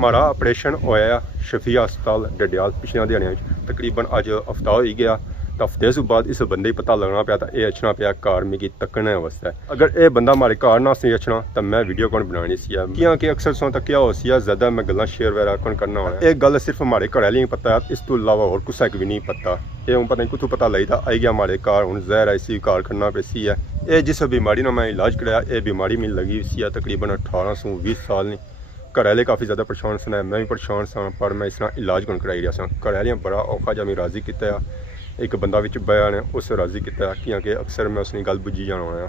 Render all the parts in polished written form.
हमारा ऑपरेशन होया शफिया हस्पताल डडियाल पिछले दिहाड़ियां तकरीबन अज हफ्ता हो ही गया। तो हफ्ते से बाद इस बंदे पता लगना पाया तो यह अचना पाया घर मिगी तकने वास्ते। अगर यह बंदा हमारे घर ना सी अचना तो मैं वीडियो कौन बनानी सी क्योंकि अक्सर सौ तक क्या हो सी ज़्यादा मैं गल्लां शेयर वगैरह कौन करना होना। एक गल सिर्फ हमारे घर वाले पता है, इस तो इलावा और कुछ भी नहीं पता। ये हूँ पता नहीं कुछ पता लगी था आई गया हमारे घर हूँ जहर आई सी घर करना पे सी है। ये जिस बीमारी ना मैं इलाज कराया ये बीमारी मेरी लगी सी तकरीबन 18 से 20 साल नहीं। घर वाले काफ़ी ज़्यादा परेशान सन, मैं भी परेशान सा, पर मैं इस इलाज कौन कराई रहा। घर वाले बड़ा औखा जा मैं राजी किया, एक बंदा बिच बया ने उस राजी किया क्योंकि अक्सर मैं उसने गल बुझी जाना होया,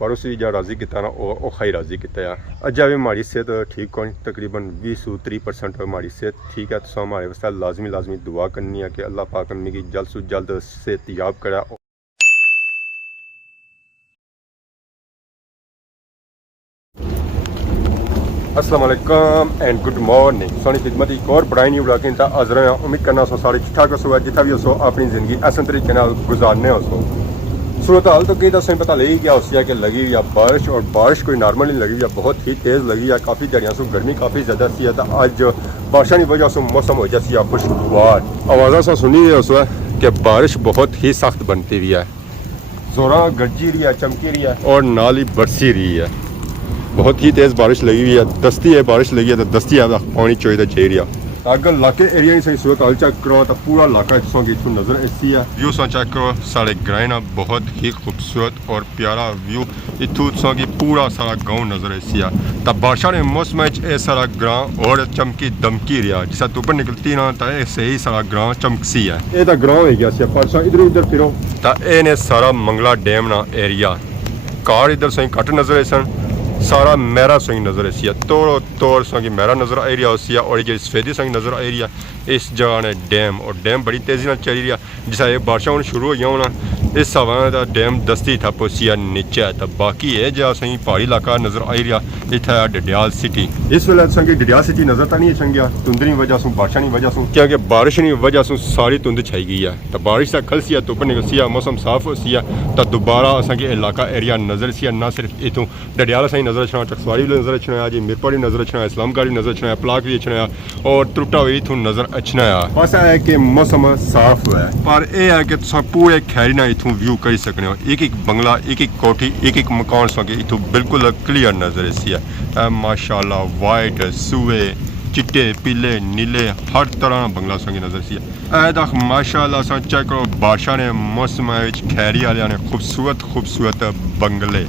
पर उस जा राजी किया ना वो औखा ही राजी किया। अज भी हमारी सेहत ठीक कौन तकरीबन 20-30% हमारी सेहत ठीक है। तो हमारे वास्ते लाजमी दुआ करनी है कि अल्लाह पाक मिगी जल्द से जल्द सेहत याब करे। अस्सलाम वालेकुम एंड गुड मॉर्निंग। सोनी खिदमत एक और बड़ा न्यू ब्लॉगिंग था हाजिर हैं। उम्मीद करना सो सारे ठीक ठाक हो, जितना भी हो अपनी ज़िंदगी ऐसे तरीके गुजारने हो। सूरत हाल तो कई दस पता लगी क्या उससे कि लगी हुई बारिश, और बारिश कोई नॉर्मल नहीं लगी हुई, बहुत ही तेज़ लगी है। काफ़ी दिहाड़ियाँ से गर्मी काफ़ी ज़्यादा सी है। तो अज बारिश की वजह से मौसम हो जाती है खुशगवार। आवाज़ा से सुनी है उसमें कि बारिश बहुत ही सख्त बनती हुई है, जोरा गरजी रही है, चमकी रही है और नाल ही बरसी रही है। बहुत ही तेज़ बारिश लगी हुई है, दस्ती है बारिश लगी है तो दस्ती है पानी चोई तो चाहिए रहा। अगर इलाके एरिया सही सूरत हाल चेक करो तो पूरा इलाका इतों की इतों नज़र ऐसी है। व्यू सो चेक करो सारे ग्राइन बहुत ही खूबसूरत और प्यारा व्यू इतों की पूरा सारा गाँव नज़र ऐसी है। तब बारिशा के मौसम ये सारा ग्रां और चमकी दमकी रहा, जिस धुप निकलती ना तो यह सही सारा ग्रां चमकसी है। ये तो ग्रां हो गया परसों इधर उधर फिरो तो ये सारा मंगला डैम ना एरिया कार इधर सही घट नज़र है सन, सारा मेरा संग नज़र ऐसी है, तोड़ो तोड़ संग मेरा नज़र आ रहा है। और ये सफेदी संग नज़र आ रही है इस जगह ने डैम, और डैम बड़ी तेज़ी से चल रही है। जिस ये बारिशा हम शुरू हो गया इस हवा का डैम दस्ती था पोसिया नीचे है। तो बाकी ये जगह सही पहाड़ी इलाका नज़र आ रहा इतना डडियाल सिटी। इस वेले संगी डडियाल सिटी नज़र तो नहीं चंगिया धुंध की वजह से, बारिशा की वजह से, क्योंकि बारिश की वजह से सारी धुंध छाई गई है। तो बारिश से खल सी धुप निकलसी है, मौसम साफ हो सी है। तो दोबारा असंख्य इलाका एरिया नज़र सी ना सिर्फ इतों डडियाल सही नज़र अचना, चकसवारी भी नज़र अचना है, जी मिरपुर भी नज़र अचना है, इस्लामगढ़ भी नज़र अचना है, पलाक भी अचना है और त्रुटा भी इतों नज़र अचना है। बस है कि मौसम साफ हुआ है, पर यह है कि पूरे खैरी ना इतों व्यू कर सकते हो। एक एक बंगला, एक एक कोठी, एक एक मकान सो इतों बिल्कुल क्लीयर नज़र ऐसी है। माशाल्लाह वाइट सूए चिट्टे पीले नीले हर तरह बंगला संगी नज़र सी है। माशाल्लाह सा चेक करो बारिशा ने मौसम खैरी वाले ने खूबसूरत बंगले।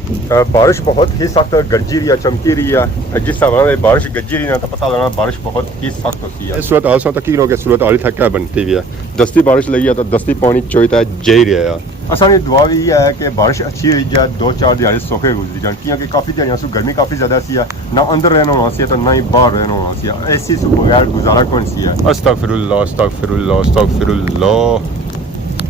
बारिश बहुत ही सख्त गरजी रही है, चमकी रही है। जिस हिसाब से बारिश गरजी रही है तो पता लगना बारिश बहुत ही सख्त होती है। सूरत हाल तक की सूरत हाल क्या बनती हुई है, दस्ती बारिश लगी है तो दस्ती पानी चोईता है जा ही रहा है। असानी दुआ भी यह है कि बारिश अच्छी हुई जाए, 2-4 दिहाड़े सौखे गुजरी जाए, क्योंकि काफ़ी दिहाड़ियाँ से गर्मी काफ़ी ज़्यादा सी है, ना अंदर रहना होना सी तो ना ही बाहर रहना होना सी। ऐसी से बगैर गुजारा कौन सी है। अस्तगफिरुल्लाह अस्तगफिरुल्लाह अस्तगफिरुल्लाह।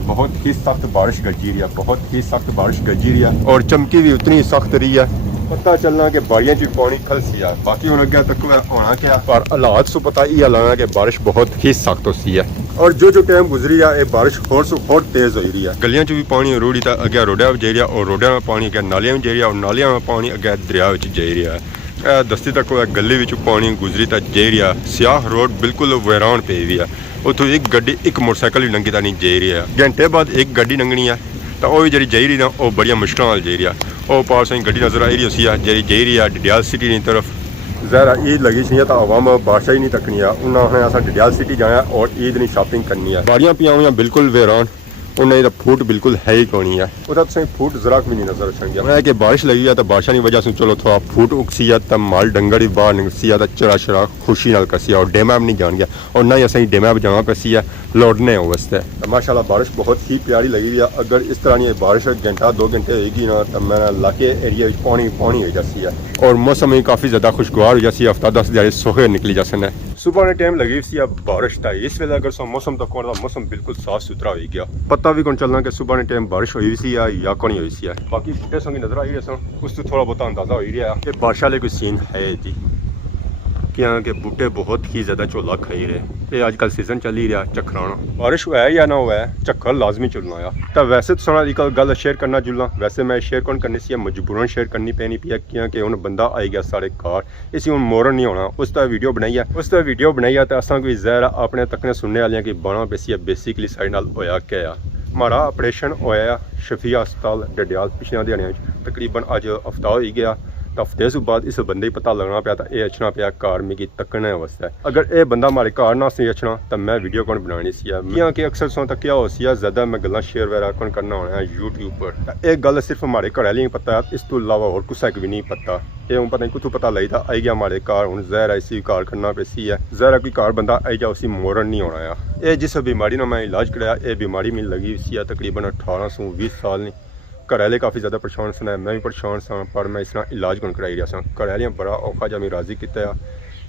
बहुत ही सख्त बारिश गरजी रही है, बहुत ही सख्त बारिश गरजी रही है और चमकी भी उतनी सख्त रही है। पता चलना कि बाड़ियाँ च पानी खलसी है, बाकी होना क्या तक होना क्या, पर हालात से पता ही लगा कि बारिश बहुत ही सख्त होती है। और जो टाइम गुजरी है ये बारिश होर से होर तेज़ हो रही है। गलियां भी पानी रोड़ी था अगे रोडिया में जा रहा, और रोडिया में पानी अगे नालियां में जा रहा, और नालियां में पानी अगे दरिया में जा रहा है। दस्ती तक गली में पानी गुजरी तो जा रहा, स्याह रोड बिल्कुल वैरान पे हुई है। उतों एक गड्डी एक मोटरसाइकिल भी लंघी तो नहीं जा रही है। घंटे बाद एक गड्डी लंघनी है तो वह भी जी जा रही ना वो बड़ी मुश्किल जा रही है। वह पास गड्डी नज़र आ रही उसी जी जा रही है डडियाल सिटी की तरफ। ज़रा ईद लगी सी तो आवाम बादशाह ही नहीं तकनी है, उन्होंने असा डडियाल सिटी जाना और ईद की शॉपिंग करनी है। बाड़ियाँ पिया हुई बिल्कुल वेरान, उन्हें तो फूट बिल्कुल है ही कौनी है, वो तो फूट जरा भी नहीं नजर अच्छा कि बारिश लगी है तो बारिशा की वजह से चलो थोड़ा फूट उगसी है तो माल डंगर भी बाहर निकसी है तो चरा शरा खुशी नाल कसी है। और डेमा भी नहीं जान गया और ना ही असं डेमा भी जाना पैसी है लौटने वास्ते। तो माशाल्लाह बारिश बहुत ही प्यारी लगी हुई है। अगर इस तरह की बारिश घंटा 2 घंटे होगी ना तो मेरा इलाके एरिया पानी पानी हो जाती है और मौसम ही काफ़ी ज़्यादा खुशगवार हो जाती है। हफ्ता 10 दिहाड़े सोहे निकली जा सकते हैं। सुबह ने टाइम लगी सी बारिश था, इस वेले अगर मौसम तक मौसम बिल्कुल साफ सुथरा हो गया, पता भी कौन चलना कि सुबह ने टाइम बारिश हुई सी या कौन हुई सी है। बाकी बूटे संगी नजर आई रहे उस थोड़ा बहुत अंदाजा हो ही रहा है कि बारिश वाले कोई सीन है जी। क्योंकि बूटे बहुत ही ज़्यादा झोला खाई रहे। ये अजकल सीजन चल ही रहा झक्खर आना, बारिश है या ना हुआ है झक्खर लाजमी चुलना आ। तो वैसे तो सारी गल शेयर करना जुलना, वैसे मैं शेयर कौन करनी सी मजबूरन शेयर करनी पैनी पी है क्योंकि हूँ बंदा आई गया साढ़े घर, इसी हूँ मोरन नहीं होना। उस तरह वीडियो बनाई है, उस तरह वीडियो बनाई है तो असा कोई जहर अपने तकने सुनने वाले की बना पेसी है। बेसिकली साढ़े नाल होया क्या हमारा ऑपरेशन होया शफिया अस्पताल डडियाल पिछले दिहाड़ियों तकरीबन अज हफ्ता हो ही गया। तो हफ्ते से बाद इस बंदे पता लगना पाया तो यह अचना पाया घर मिगी तकने वास्ते। अगर यह बंदा हमारे घर ना सी अचना तो मैं वीडियो कौन बनानी सी क्योंकि अक्सर सौ तक क्या हो सी ज़्यादा मैं गल्लां शेयर वगैरह कौन करना होना है यूट्यूब पर। एक गल सिर्फ हमारे घर वाले पता है, इस तो इलावा और कुछ भी नहीं पता। ये हूँ पता नहीं कुछ पता लगता आई गया हमारे घर हूँ जहर ऐसी घर करना पेसी है। जहर कोई घर बंदा आई जा उसी मोरन नहीं होना है। ये जिस बीमारी ना मैं इलाज कराया ये बीमारी मेरी लगी सी तकरीबन 18 से 20 साल नहीं। घर वाले काफ़ी ज़्यादा परेशान सन, मैं भी परेशान सा, पर मैं इसना इलाज कौन कराई रहा। घर वाले बड़ा औखा जा मैं राजी किया,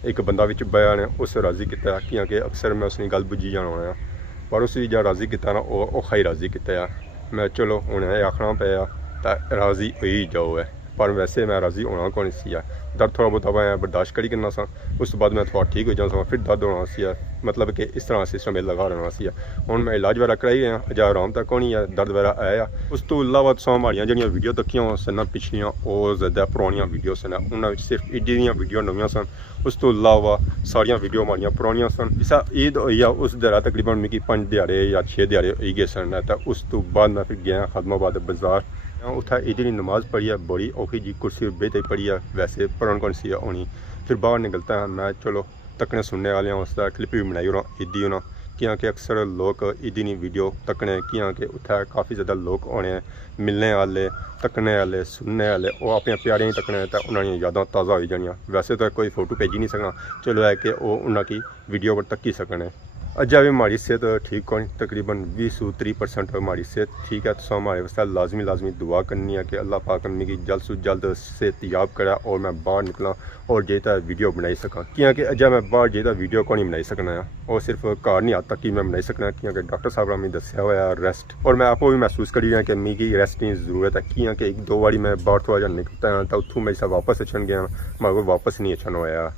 एक बंदा बिच बया ने उस राजी किया क्योंकि अक्सर मैं उसकी गल बुझी जाना होना, पर उस जा राजी किया ना वो औखा ही राजी किया। मैं चलो हूँ आखना पाया तो राजी हो ही जाओ है, पर वैसे मैं राजी होना कौन सी दर्द थोड़ा बहुत मैं बर्दाश्त करी करना सा। उस बाद मैं थोड़ा ठीक हो जाना फिर दर्द होना सी मतलब कि इस तरह सिस्टम मेरे लगा रहना सी। हूँ मैं इलाज वगैरह कराई रहा अजा आराम तक होनी है, दर्द वगैरह आया। उस तो इलावा तो हमारिया जो वीडियो तकियां सन पिछलियाँ वो ज़्यादा पुरानिया वीडियो सन, उन्होंने सिर्फ ईद दी वीडियो नवियाँ सन। उस तो इलावा सारिया वीडियो हमारिया पुरानिया सन। इस ईद हुई है उस दरा तकरीबन मिगी 5 दिहाड़े या 6 दिहाड़े हो गए सन। तो उस तो बाद मैं फिर गया खदमाबाद बाजार, उत्थे ईद की नमाज पढ़ी है, बड़ी औखी जी कुर्सी बेहते पढ़ी है, वैसे पढ़न कौन सी होनी। फिर बाहर निकलता है मैं चलो तकने सुनने वाले उसका क्लिप भी बनाई होना ईदी होना क्योंकि अक्सर लोग ईदी नहीं वीडियो तकने क्योंकि उत्थे काफ़ी ज़्यादा लोग होने मिलने वाले तकने वाले सुनने वाले वो अपने प्यारे ही तकने तो उन्होंनी यादां ताज़ा हो जानियाँ। वैसे तो कोई फोटो भेजी नहीं सकना, चलो है कि वो उन्होंने वीडियो पर तकी सकने। अजा भी हमारी सेहत ठीक होनी तकरीबन 20-30% हमारी सेहत ठीक है। तो हमारे वास्ते लाजमी दुआ करनी है कि अल्लाह पाक मेरी जल्द से जल्द सेहत याब करे और मैं बाहर निकला और जेता वीडियो बनाई सका क्योंकि अजा मैं बाहर जेता वीडियो को नहीं बनाई सकना है और सिर्फ घर नहीं आता कि मैं बनाई सकना क्योंकि डॉक्टर साहब ने मैं दसिया हुआ रेस्ट और मैं आपको भी महसूस करी रहा कि मेरी रेस्ट की जरूरत है क्योंकि 1-2 बारी मैं बाहर थोड़ा जहा निकलता हाँ तो उतों मेरे साथ वापस अचन गया मेरे को वापस नहीं अचन होया।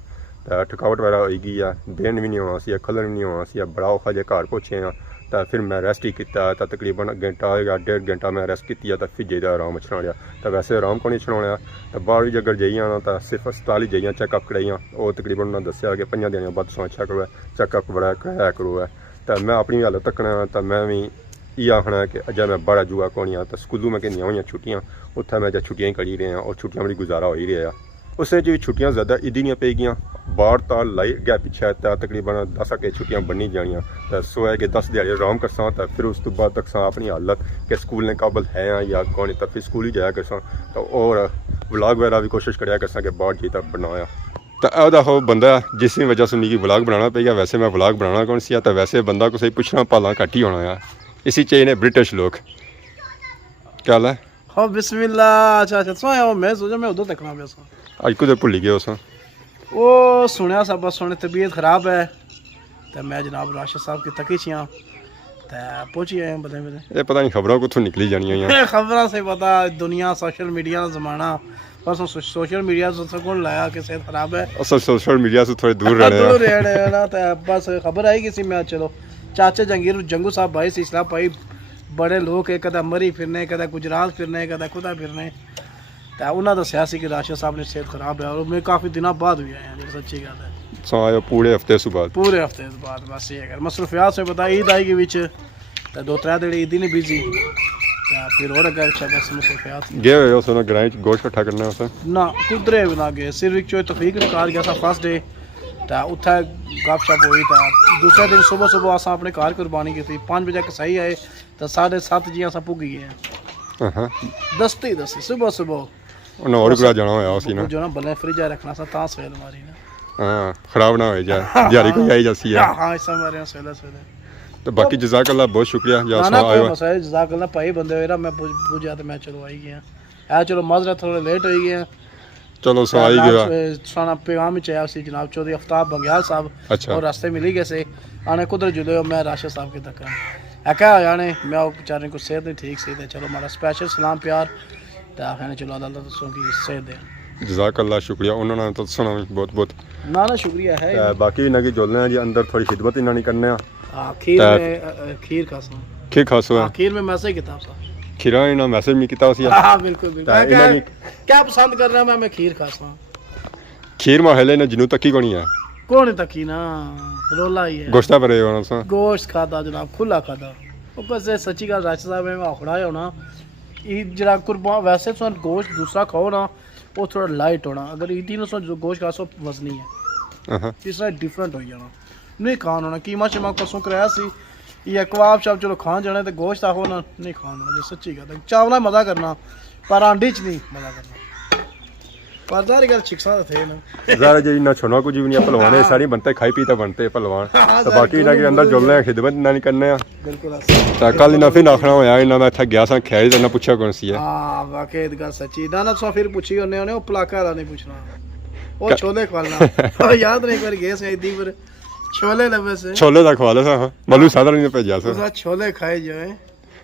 थकावट वगैरह हो गई है, दिन भी नहीं होना सी, खलर भी नहीं होना सी, बड़ा औखा जो घर पहुँचे हाँ तो फिर मैं रेस्ट ही किया। तो तकरीबन घंटा या 1.5 घंटा मैं रेस्ट की तो फिर जेदा आराम अचना लिया। तो वैसे आराम को नहीं छड़ाया तो बाहर भी अगर जाइए ना तो सिर्फ अस्पताल ही जाइए चैकअप कराइया और तकरीबन उन्होंने दसिया कि 5 दिनों बाद चैकअप बड़ा कराया करो है। तो मैं अपनी हालत तकना तो मैं भी ये आखना कि अजा मैं बड़ा जुआ कौन हाँ तो स्कूलों में किनिया हुई छुट्टियाँ उत्थे मैं छुट्टियां ही करी रहे हैं और छुट्टियां बड़ी गुजारा हो ही रहा। उसने जी छुट्टियां ज़्यादा ईदी नहीं पे गई बाहर तो लाई गया पिछे तो तकरीबन 10 के छुट्टियां बननी जानियाँ तो सो है कि 10 दिहाड़े आराम करसा तो फिर उस तो बाद तक अपनी हालत कि स्कूल ने काबल है या कौन तो फिर स्कूल ही जाया करसा तो और व्लॉग वगैरह भी कोशिश कराया करसा कि बाहर जी तक बनाया। तो यदा हो बंदा जिस वजह से मिगी व्लॉग बनाना पेगा, वैसे मैं व्लॉग बनाना कौन सी तो वैसे बंदा कुछ पुछना पाला घट ही होना है। इसी चाहिए ने ब्रिटिश लोग क्या है हाँ बिस्मिल्लाह। अच्छा सो मैं सोचा मैं उधर देखना पे अज कुछ भुल गए उस वो सुनिया सा बस सुने तबीयत खराब है तो मैं जनाब राशिद साहब की तकी छियाँ तो पहुँची आए बदे ये पता नहीं खबरों कुछ निकली जानिया खबर से पता दुनिया सोशल मीडिया का ज़माना बस सोशल मीडिया से सुकून लाया कि सेहत खराब है असल सोशल मीडिया से थोड़े दूर रहने ना तो बस खबर आई किसी में चलो चाचे जंगीर जंगू साहब भाई सिलसिला भाई बड़े लोग है कदा मरी फिरने कदा गुजरात फिरने कदा खुदा फिरने तो उन्होंने दसिया कि राशिद साहब ने सेहत खराब है और मैं काफ़ी दिनों बाद हुई आया जो सच्ची गल है पूरे हफ्ते से बाद बस ये अगर मसरूफियात से बता ईद आएगी बिच तो 2-3 दिन ईद ही नहीं बिजी फिर और अगर बस मसरूफियात गए हुए हो सोना ग्राइंड गोश्त इकट्ठा करना है ना कुदरे भी ना गए सिर्फ एक तफरीक निकाल गया फर्स्ट डे तो उत्थे गपशप हुई तो दूसरे दिन सुबह अस अपने घर कुर्बानी की थी 5 बजे सही आए तो 7:30 जी अस पुग गए हैं दस्ती सुबह और भी जाना होया उसी ना जो ना बल्ले फ्रिज रखना सा ता सवेल मारी ना हां खराब ना हो जाए दिहाड़ी कोई आई जासी है हां इस मारे सवेल तो बाकी जज़ाकल्लाह बहुत शुक्रिया या सो आयो मसाइल जज़ाकल्लाह भाई बंदे मेरा मैं पूछा तो मैं चलो आई गया है चलो माजरत थोड़ा लेट हो गया चलो सो आई गया साना पैगाम ही चाहिए सी जनाब चौधरी आफ्ताब बंग्याल साहब अच्छा और रास्ते मिली गए से आने कुदर जुले मैं राशिद साहब के तक है क्या आने मैं बेचारे को सेहत नहीं ठीक सी चलो हमारा स्पेशल सलाम प्यार तो आखिर चलो अल्लाह की सेहत दे ਜਜ਼ਾਕੱਲਾ ਸ਼ੁਕਰੀਆ ਉਹਨਾਂ ਨਾਲ ਤਾਂ ਸੁਣਾ ਬਹੁਤ बहुत ना ना शुक्रिया है बाकी इन्हें की जोलने जी अंदर थोड़ी खिदमत इन्हें नहीं करने खीर में खीर खासा खीर खासो है खीर में मैसेज किताब सा खीरा इन्हें मैसेज में किता उसी हाँ बिल्कुल बिल्कुल क्या पसंद कर रहा मैं खीर खासा खीर महले ने जिनू तक की कोनी है कौन तकी ना रोला ही है गोश्ता पर होना सा गोश्त खाता जनाब खुला खाता ऊपर से सच्ची गल राशि साहब में आखड़ा होना ईद जरा कुर्बान वैसे तो गोश्त दूसरा खाओ ना वो थोड़ा लाइट होना अगर ईदी ना सो जो गोश्त खा सो वजनी है तीसरा डिफरेंट हो जाना नहीं खान होना कीमा शमा परसों कराया सी या कबाब शाब चलो खान जाने तो गोश्त आहो ना नहीं खान होना जो सच्ची गल चावला मजा करना पर आंडी च नहीं मजा करना पर सारी गल शिक्षा थे ना ज़रा जी ना छोना कुछ भी नहीं पहलवान सारी बनते खाई पी तो बनते पहलवान तो बाकी इन्हें के अंदर जुलने खिदमत ना नहीं करने बिल्कुल तो कल इन्हें फिर आखना होया इन्हें मैं इतना गया सा खैर इन्हें पूछा कौन सी है हां वाकई गल सच्ची ना ना सो फिर पूछी उन्हें उन्हें वो पलाका वाला नहीं पूछना वो छोले खवाना याद नहीं कर गए से इदी पर छोले लबे से छोले दा खवा ले सा मलू सादर ने भेजा सा उसा छोले खाए जो है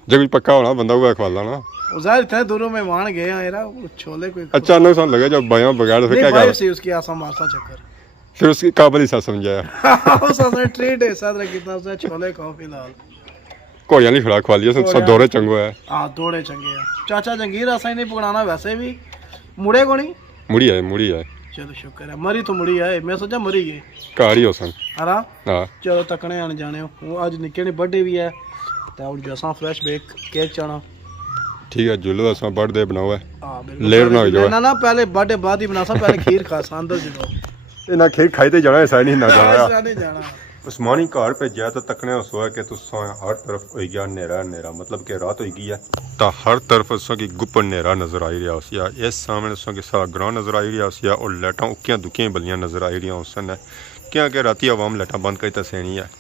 जो कोई पक्का होना बंदा वो खवा लाना उधर इतने दूरों में मान गए हैं यार वो छोले कोई अचानक सा लगा जब बयां बगाड़ फिर क्या नहीं कर सी उसकी आसा मारसा चक्कर फिर उसकी काबल ही सा समझाया वो सासा ट्रीट है सादर कितना उसने छोले खाओ फिलहाल कोई नहीं खड़ा खवा लिया सब दौरे चंगो है हां दौड़े चंगे हैं चाचा जंगीर आसा ही नहीं पकड़ाना वैसे भी मुड़े को नहीं मुड़ी है चलो शुक्र है मरी तो मुड़ी है मैं सोचा मरी गई कार ही हो सन हरा हां चलो तकने आने जाने वो आज निक्के ने बर्थडे भी है तो और जैसा फ्रेश बेक केक चाना ठीक है जुल्लो असा बर्थडे बनाओ है हां लेट ना हो जाओ ना ना पहले बर्थडे बाद ही बना सा पहले खीर खा सा अंदर जो इन्हें खीर खाई ते जाना ऐसा नहीं ना जाना ऐसा नहीं जाना उस्मानी घर भेजा तो तकने उसो है कि तुसा हर तरफ हो गया नेरा नेरा मतलब कि रात हो गई है तो हर तरफ उसो की गुप्प नेरा नजर आई रहा उसिया इस सामने उसो की सारा ग्रां नजर आई रहा उसिया और लाइटां उक्कियां दुक्कियां बलियां नजर आई रही उसन क्योंकि राती आवाम लाइटां बंद करी तो सेनी है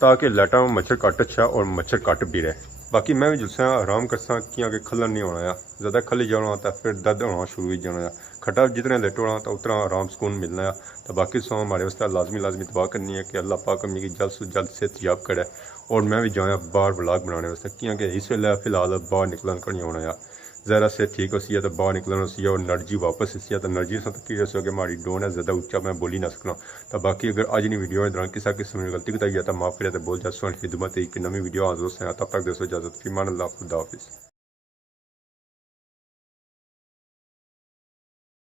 ताकि लाइटां मच्छर कट अच्छा और मच्छर कट भी रहे बाकी मैं भी जुलसा आराम करसा क्योंकि खलन नहीं होना ज़्यादा खली जाना तो फिर दर्द होना शुरू हो जाना खट्टा जितना लेट होना तो उतना आराम सुकून मिलना है तो बाकी सो हमारे वास्ते लाजमी दुआ करनी है कि अल्लाह पाक अपनी की जल्द से जल्द सेहत याब करे और मैं भी जाऊँ बाहर व्लॉग बनाने वास्ते क्योंकि इस वेले फिलहाल बाहर निकलन का नहीं होना ज़रा से ठीक होसी है तो बाहर निकलन होसी है और एनर्जी वापस इसी है तो एनर्जी से तक की कि हमारी डोन है ज़्यादा ऊँचा मैं बोली ना सकना तो बाकी अगर आज नहीं वीडियो में दौरान किसी किस्म की गलती बताई है तो माफ़ करें तो बोल जा खिदमत एक नवी वीडियो हाजिर से तब तक दसो इजाज़त फीमान अल्लाह खुदा हाफिज़।